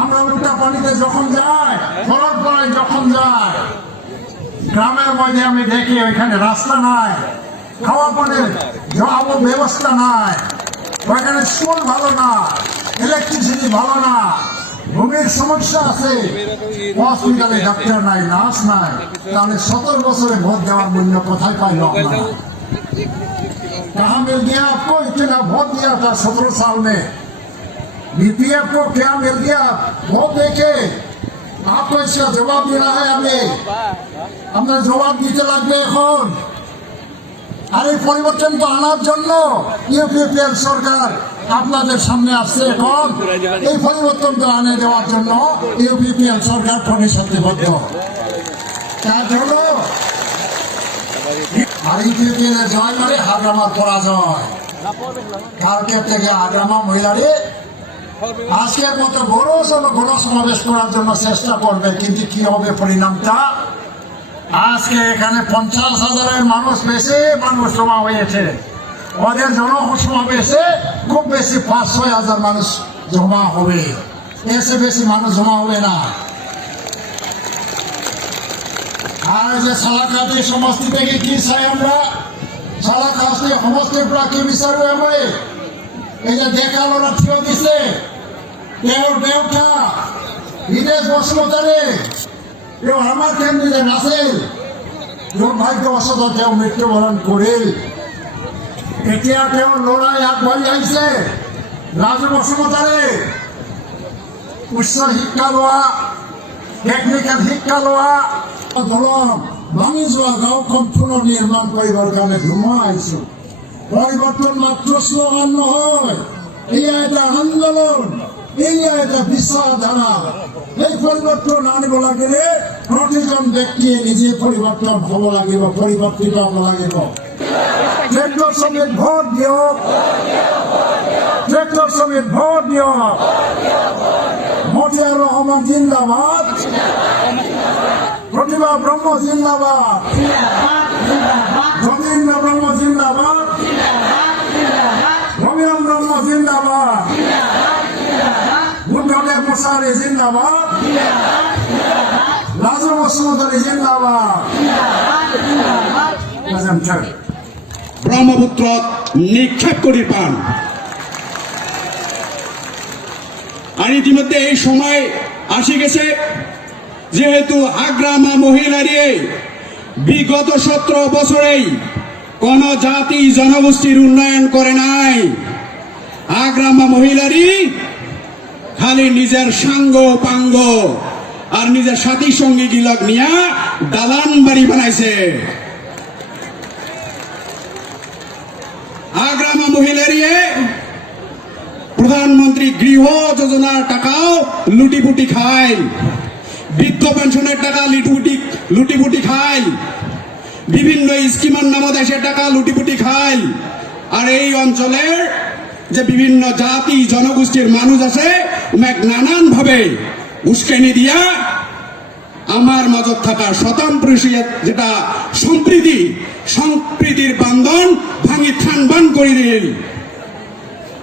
আমরা উল্টা পানিতে যখন যাই, খরচ পাড়ায় যখন যাই, গ্রামের মধ্যে আমি দেখি ওইখানে রাস্তা নাই, খাওয়া পানির ব্যবস্থা নাই, ওইখানে স্কুল ভালো না, ইলেকট্রিসিটি ভালো না, ভূমির সমস্যা আছে, হসপিটালে ডাক্তার নাই, নার্স নাই, তাহলে 17 বছরে ভোট দেওয়ার মূল্য কোথায় পাইল আপনারা? कहाँ मिल गया आपको? इतना वोट दिया था 17 साल में, बीपीएफ को क्या मिल गया वोट देके? आपको इसका जवाब देना है। हमें जवाब दीते লাগবে এখন। আর এই পরিবর্তনটা আনার জন্য ইউপিপিএল সরকার আপনাদের সামনে আসছে। এখন এই পরিবর্তনটা আনে দেওয়ার জন্য ইউপিপিএল সরকার প্রতিশ্রুতিবদ্ধ। তার জন্য আর ইউপিপিএল জয় মানে হাগ্রামার পরাজয়। কালকে থেকে হাগ্রামা মহিলারে আজকের মতো বড় গণসমাবেশ করার জন্য চেষ্টা করবে, কিন্তু কি হবে পরিণামটা? আজকে এখানে 50,000-এর মানুষ জমা হয়েছে। ওদের জনসমাবেশে খুব বেশি 5-6,000 মানুষ জমা হবে, এসে বেশি মানুষ জমা হবে না। আর যে সালাকাতি সমষ্টি থেকে কি চাই আমরা? সালাকাতি সমষ্টির পৰা কি বিচাৰো আমি? এই যে ডেকালরা থিয় দিছে, তেওঁৰ দেউতা বিদেশ বসুমতাৰী, তেওঁ আমাৰ কেন্দ্ৰীয় নাছিল, দুৰ্ভাগ্যবশত তেওঁ মৃত্যুবৰণ কৰিল। এতিয়া তেওঁৰ ল'ৰাই আগবাঢ়ি আহিছে, ৰাজু বসুমতাৰী, উচ্চ শিক্ষা লোৱা, টেকনিকেল শিক্ষা লোৱা, দলং ভাঙি যোৱা গাঁওখন পুনৰ নিৰ্মাণ কৰিবৰ কাৰণে ধুমুহা আহিছে। পরিবর্তন মাত্র স্লোগান নহয়, এয়া এটা আন্দোলন, এয়া এটা বিচারধারা। এই পরিবর্তন আনিব লাগিলে প্রতিজন ব্যক্তিয়ে নিজে পরিবর্তন হব লাগিব, পরিবর্তিত হব লাগিব। ট্রেক্টর শ্রমিক ভোট দিয়ক, ট্রেক্টর শ্রমিক ভোট দিয়ক। মতিয়ার রহমান জিন্দাবাদ, প্রতিভা ব্রহ্ম জিন্দাবাদ, রবীন্দ্র ব্রহ্ম জিন্দাবাদ, রবিরাম ব্রহ্ম জিন্দাবাদ, বুদ্ধদেব মুসারি জিন্দাবাদ, রাজু বসুমতারী জিন্দাবাদ। ব্রহ্মপুত্র নিক্ষেপ করি পান। আর ইতিমধ্যে এই সময় আসি গেছে, যেহেতু হাগ্রামা মহিলারে বিগত 17 বছরেই কোন জাতি জনগোষ্ঠীর উন্নয়ন করে নাই। হাগ্রামা মহিলারই খালি নিজের সাঙ্গ পাঙ্গ আর নিজের সাথী সঙ্গী গিলক নিয়া দালান বাড়ি বানাইছে। হাগ্রামা মহিলারিয়ে প্রধানমন্ত্রী গৃহ যোজনার টাকাও লুটিপুটি খায়, বৃদ্ধ পেনশনের টাকা লুটিপুটি খায়, বিভিন্ন স্কিমের নামে দেশের টাকা লুটিপুটি খায়। আর এই অঞ্চলের যে বিভিন্ন জাতি জনগোষ্ঠীর মানুষ আছে, নানান ভাবে উস্কানি দিয়া আমার মাজত থাকা স্বতন্ত্র যেটা সম্প্রীতির বান্ধন ভাঙি ঠানবান করে দিল।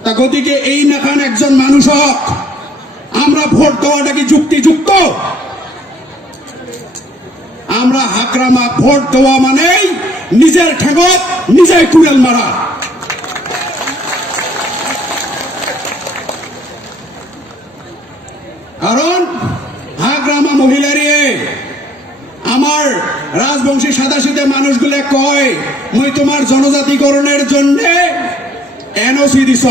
তা গতিকে এই নাখান একজন মানুষ হক আমরা ভোট দেওয়াটা কি যুক্তিযুক্ত? আমরা হাগ্রামা ভোট দেওয়া মানেই নিজের ঠেগত নিজে কুড়াল মারা। কারণ হাগ্রামা মহিলারে আমার রাজবংশী সাদাশীতে মানুষগুলো কয়, মই তোমার জনজাতিকরণের জন্য এনওসি দিছ।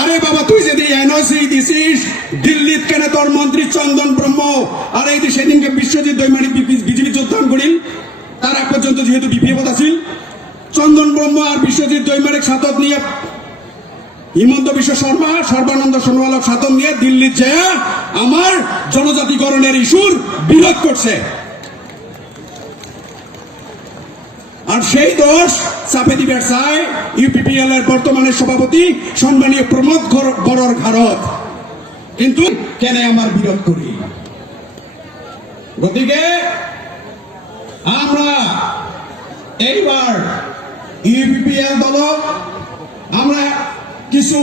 আরে বাবা, তুই যদি এনওসি দিছিস, দিল্লিত কেন তোর মন্ত্রী চন্দন ব্রহ্ম আর এই সেদিনকে বিশ্বজিৎ দৈমারি বিজেপি যোগদান করিল, তার আগ পর্যন্ত যেহেতু বিপিএফ আছিল, চন্দন ব্রহ্ম আর বিশ্বজিৎ দৈমারিক সাতত নিয়ে হিমন্ত বিশ্ব শর্মা, সর্বানন্দ সোনোয়ালক সাতত নিয়ে দিল্লিত যায় আমার জনজাতিকরণের ইস্যুর বিরোধ করছে। আর সেই দোষ চাপে দিবার চায় ইউপিপিএল এর বর্তমানে সভাপতি সম্মানীয় প্রমোদ বড়র ঘাড়ত। কিন্তু কেন আমার বিরোধ করি? গতিকে আমরা এইবার ইউপিপিএল দল আমরা কিছু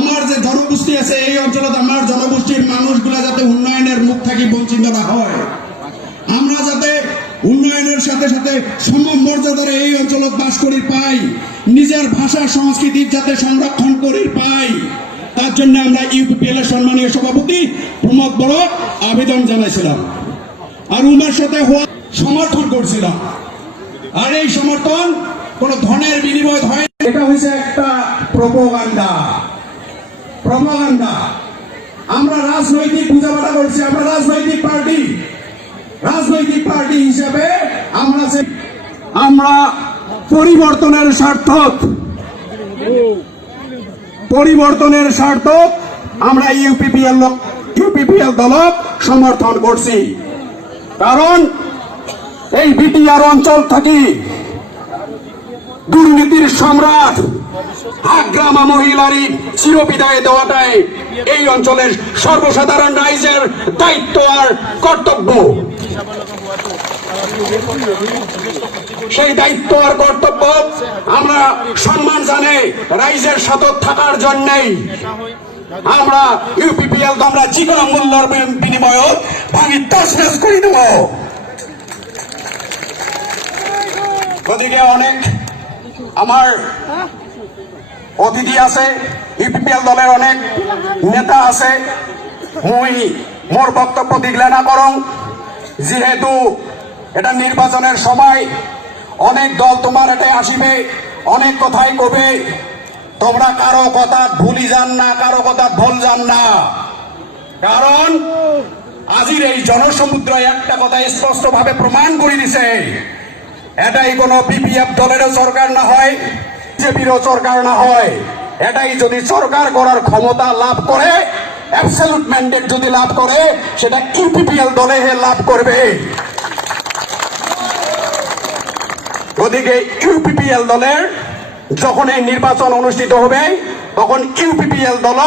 আমার যে জনগোষ্ঠী আছে এই অঞ্চলত আমার জনগোষ্ঠীর মানুষগুলা যাতে উন্নয়নের মুখ থাকি বঞ্চিত না হয়, আমরা যাতে উন্নয়নের সাথে সাথে সমমর্যাদার এই অঞ্চলত বাস করি পাই, নিজের ভাষা সংস্কৃতির যাতে সংরক্ষণ করি পাই, তার জন্য আমরা ইউপিপিএল এর সম্মানীয় সভাপতি প্রমোদ বড় আবেদন জানাইছিলাম আর উনার সাথে সমর্থন করছিলাম। আর এই সমর্থন কোন ধনের বিনিময় হয়, এটা হয়েছে একটা প্রোপাগান্ডা। আমরা রাজনৈতিক বুঝাপড়া করছি, আমরা রাজনৈতিক পার্টি হিসেবে আমরা পরিবর্তনের স্বার্থ আমরা ইউপিপিএল দলক সমর্থন করছি। কারণ এই বিটিআর অঞ্চল থেকে দুর্নীতির সম্রাট হাগ্রামা মহিলারই চিরবিদায় দেওয়াটাই এই অঞ্চলের সর্বসাধারণ রাইজের দায়িত্ব আর কর্তব্য। সেই দায়িত্ব আর কর্তব্য আমরা সম্মান জানে রাইজের সাথে থাকার জন্যই আমরা ইউপিপিএল আমরা যে কোনো মূল্যের বিনিময়ে ভাঙি তছনছ করে দেব। ওদিকে অনেক আমার অতিথি আছে, ইউপিপিএল দলের অনেক নেতা আছে, মুই মোর বক্তব্য দিগলে না করং, যেহেতু এটা নির্বাচনের সময় অনেক দল তোমার এটাই আসিবে, অনেক কথাই কবে, তোমরা কারো কথা ভুলি যান না, কারো কথা ভুল যান না। কারণ আজির এই জনসমুদ্র একটা কথা স্পষ্ট ভাবে প্রমাণ করে দিছে, এটাই কোন বিপিএফ দলেরও সরকার না হয়, বিজেপিরও সরকার না হয়, এটাই যদি সরকার করার ক্ষমতা লাভ করে, অ্যাবসলিউট ম্যান্ডেট যদি লাভ করে, সেটা ইউপিপিএল দলে লাভ করবে। ওদিকে ইউপিপিএল দলের যখন এই নির্বাচন অনুষ্ঠিত হবে তখন ইউপিপিএল দল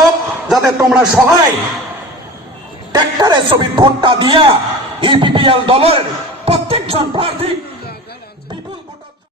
যাতে তোমরা সবাই ট্র্যাক্টরের ছবি ভোটটা দিয়া ইউপিপিএল দলের প্রত্যেকজন প্রার্থী